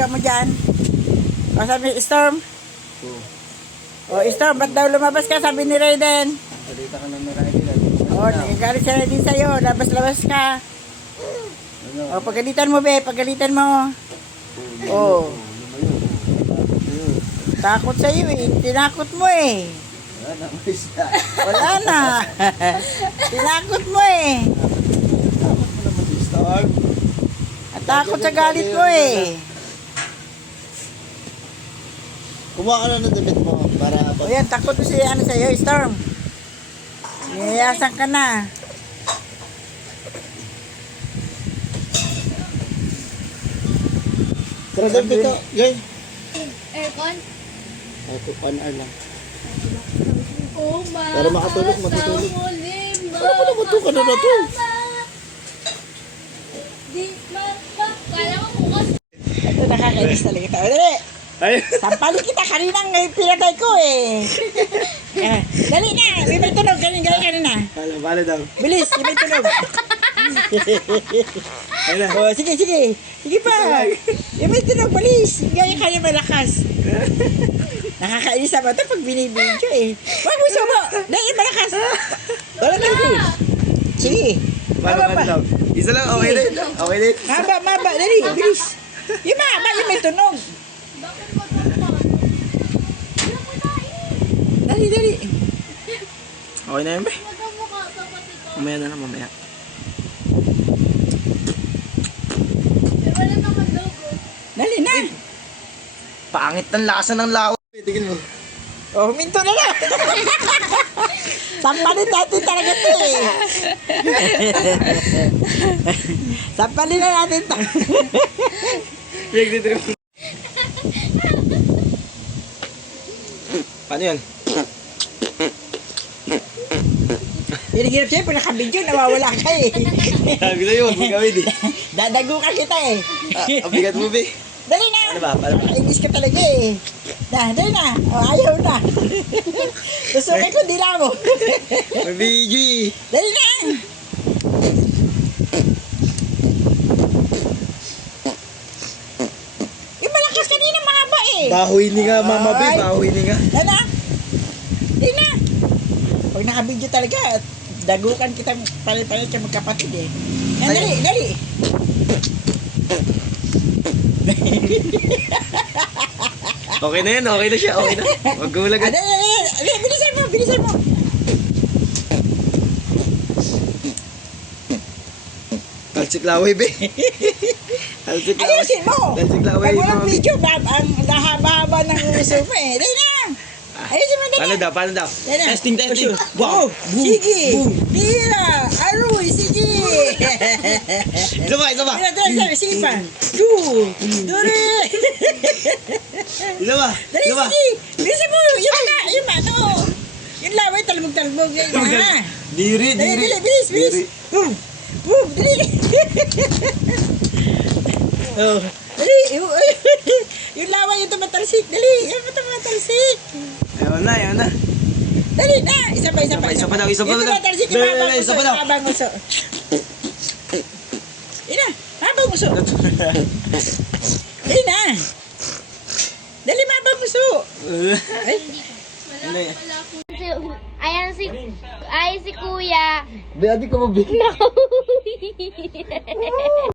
ginagawa mo dyan? O sabi, Storm? O Storm, ba't daw lumabas ka? Sabi ni Raiden. Salita ka ng Raiden. O, nagagalit si Raiden sa'yo. Labas-labas ka. O, pagalitan mo, be. Pagalitan mo. O. Takot sa'yo eh. Tinakot mo eh. Wala na, mais na. Wala na. Tinakot mo eh. Takot mo naman si Storm. At takot sa galit mo eh. Kumuha ka na ng damit mo para O yan, takot mo si ano sa'yo, Storm. Niyayasan ka na. Tara din dito. Yay. Aircon? Ay, kupanar lang. Oh my. Para makatulog, matutulog. Ano ba naman ito? Kano na ito? Di mapa. Kala ko bukas. Ito nakakainis talaga ito. Dali! Ay! Sampalin kita kaninang pinatay ko eh. Dali na! May tunog. Kanina. Bala daw. Bilis! May tunog. O, sige. Sige pa. May tunog. Bilis. Kaya malakas. Nakakainis naman ito pag binibidyo eh. Huwag mo sumo. Dali, malakas. Wala tayo. Sige. Bala daw. Isa lang, okay din. Okay din. Maba. Dali, bilis. Yung maba, yung may tunog. Bakit mo tumpang? Wala ko nain. Dali. Okay na yun, be. Magkamukha sa patito. Mamaya na lang, mamaya. Wala naman logo. Dali na. Pangit ng lasa ng lao. Tigil mo. Oh, huminto na lang. Sampalin natin talaga ito eh. Sampalin na natin ito. Paano yan? Hirap siya, pag nakabidyo, nawawala ka eh. Sabi sa'yo, huwag mo gawin eh. Dadagukan kita eh. Ang bigat mo, be. Dali na. Paano ba? Inis ka talaga eh. Dali na. O, ayaw na. Susukin ko dila mo. May BG. Dali na. Yung malakas kanina mahaba eh. Bahoy ni nga, mama, be. Ay. Bahoy ni nga. Dali na. Dali na. Pag nakabidyo talaga, dagukan kita palit-palit ka magkapatid eh. Yan, dali. Okay na yan, okay na siya, okay na. Huwag gulag. Dali. Bilisan mo. Talsik laway, be. Talsik laway. Ayusin mo. Talsik laway. Pag walang mama, be. video, ang lahaba-haba ng uso mo eh. Dali na. Ayusin mo, dali. Paano daw? Dali na. Testing. Wow. Sige. Tira. Aroy, sige. Isa ba? Dali, sige pa. Two. Dali. Isa ba? Dali, sige. Bilisan mo. Yung ano. Yung laway, talbog-talbog. Yan na. Diri. Dali, bilis. Boom. Dali. Oh. Dali. Yung laway yung tumatalsik. Dali. Yung tumatalsik. Ayaw na. Dali na. Isa pa Isa pa daw. Yung tumatalsik yung habang Isa pa daw. Habang uso. Ina. Habang uso. Dali na. Dali habang uso. Ay. Ayan si kuya. Be, adi ka mo, be. Nakauwi.